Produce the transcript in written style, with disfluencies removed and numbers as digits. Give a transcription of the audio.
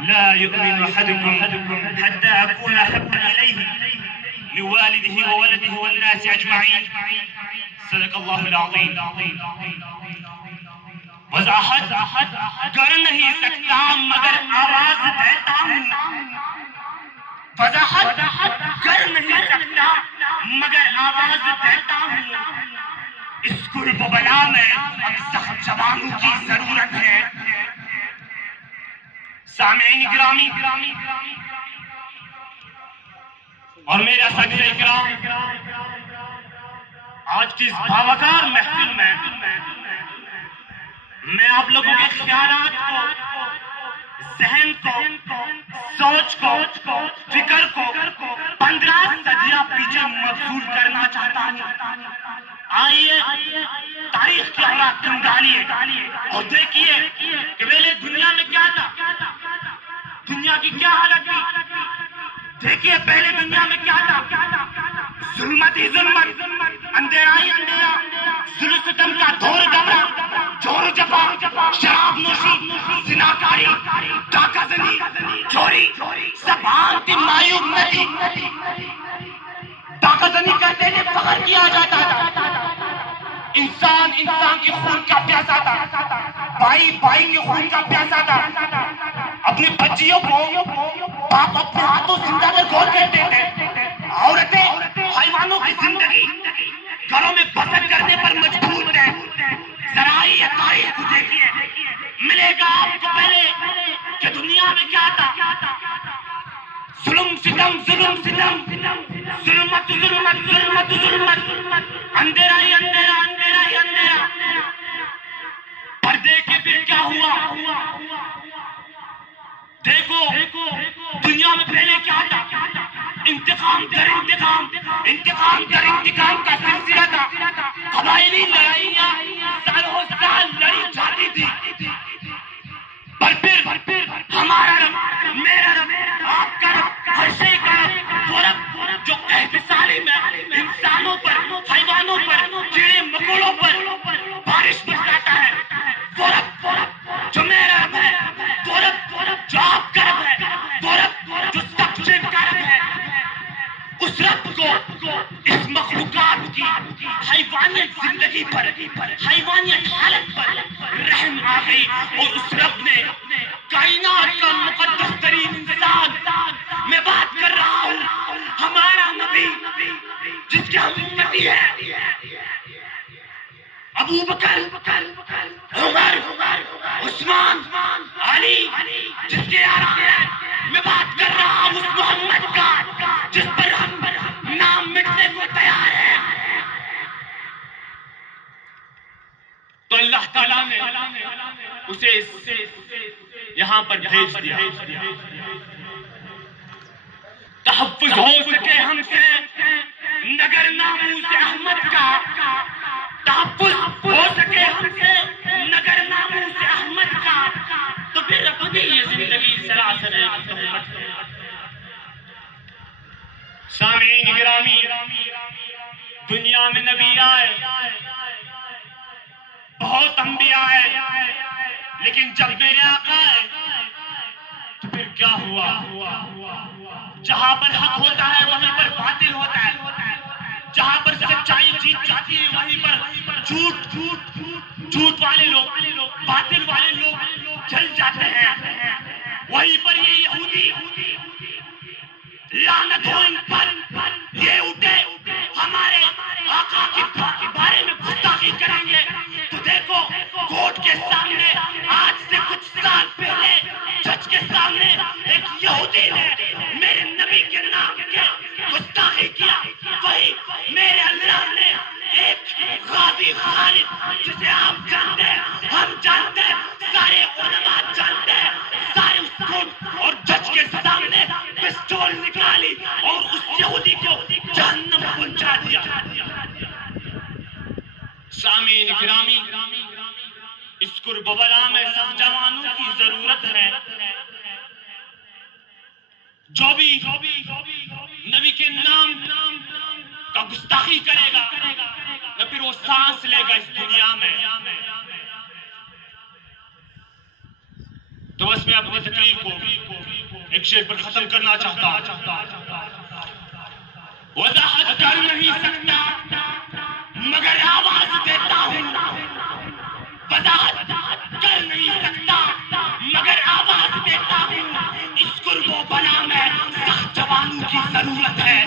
لا يؤمن أحدكم حتى أكون أحب إليه من والده وولده والناس أجمعين. صدق الله العظيم. وضاحت کر نہیں سکتا مگر آواز دیتا ہوں. وضاحت کر نہیں سکتا مگر آواز دیتا ہوں. اس قرب بلا میں اب سخت جوانوں کی ضرورت ہے. سامعین گرامی اور میرا صدر اکرام، آج کی اس باوقار محفل میں آپ لوگوں کے خیالات کو، ذہن کو، سوچ کو، فکر کو 15 صدیاں پیچھے مبذول کرنا چاہتا ہوں. آئیے تاریخ کی اوراق کنگالیے اور دیکھیے کہ پہلے دنیا میں کیا تھا، دنیا کی کیا حالت تھی. دیکھیے پہلے دنیا میں کیا تھا. ظلمت ہی ظلمت، اندھیرا ہی اندھیرا، ظلم ستم کا دور دورہ، جور جفا، شراب نوشی، زناکاری، ڈاکہ زنی، چوری، سب عام تھی معیوب ندی. ڈاکہ زنی کرتے تھے، فخر کیا جاتا تھا. انسان کے خون کا پیاسا تھا، بھائی کے خون کا پیاسا تھا. اپنی بچیوں کو باپ اپنے ہاتھوں زندہ میں گھول دیتے تھے. عورتیں حیوانوں کی زندگی گھروں میں بسر کرنے پر مجبور تھے. ذرا یہ تاریخ کو دیکھیے، ملے گا آپ کو پہلے کہ دنیا میں کیا تھا. ظلم ستم، ظلمت، اندھیرا ہی اندھیرا. پردے کے پھر کیا ہوا؟ دیکھو دنیا میں پہلے کیا تھا. انتقام در انتقام کا سلسلہ تھا. قبائلی لڑائیاں سالوں سال لڑی جاتی تھی. پر پھر ہمارا رب، میرا رب، آپ کا رب، ہر شے کا رب، وہ رب جو احتسالی میں انسانوں پر، حیوانوں پر، کیڑے مکوڑوں پر بارش برساتا ہے. وہ رب جو میرا رب ہے، وہ رب جو آپ کا رب ہے، وہ رب جو سب سے کا رب ہے. اس رب کو اس مخلوقات کی حیوانیت زندگی پر، حیوانیت حالت پر رحم آ گئی اور اس رب نے کائنات کا مقدس ترین انسان، میں بات کر رہا ہوں ہمارا نبی جس کے ہم امتی ہیں، ابو بکر، عمر، عثمان، علی، جس کے یاران ہیں. میں بات کر رہا ہوں اس محمد کا جس پر ہم نام مٹنے کو تیار ہیں. تو اللہ تعالیٰ نے اسے یہاں پر بھیج دیا. تحفظ ہو سکے ہم سے نگر ناموس احمد کا، تحفظ ہو سکے ہم سے نگر ناموس احمد کا، تو پھر اپنی یہ زندگی سراسر محمد. سامعین گرامی، دنیا میں نبی آئے، بہت انبیاء آئے، لیکن جب میرے آقا آئے تو پھر کیا ہوا؟ جہاں پر حق ہوتا ہے وہیں پر باطل ہوتا ہے. جہاں پر سچائی جیت جاتی ہے وہیں پر جھوٹ والے لوگ، باطل والے لوگ جل جاتے ہیں. وہیں پر یہ یہودی لعنت ہو ان پر، یہ اٹھے ہمارے آقا کے بارے میں گستاخی کریں گے. تو دیکھو کورٹ کے سامنے آج سے کچھ سال پہلے جج کے سامنے ایک یہودی نے میرے نبی کے نام کے گستاخی کیا. وہی میرے اللہ نے ایک غازی خالد، جسے آپ جانتے ہیں، ہم جانتے ہیں، سارے علماء جانتے ہیں، سارے اس کورٹ اور جج کے سامنے پسٹول نکالی اور اس یہودی کو جہنم پہنچا دیا. سامعین گرامی، اس قرب بلا میں سب جوانوں کی ضرورت ہے. جو بھی نبی کے نام کا گستاخی کرے گا نہ پھر وہ سانس لے گا اس دنیا میں. تو بس میں اپنی تقریر کو ایک شعر پر ختم کرنا چاہتا ہوں. وضاحت کر نہیں سکتا مگر آواز دیتا ہوں. وضاحت کر نہیں سکتا مگر آواز دیتا ہوں. اس قرب و بنا میں سخت جوانوں کی ضرورت ہے.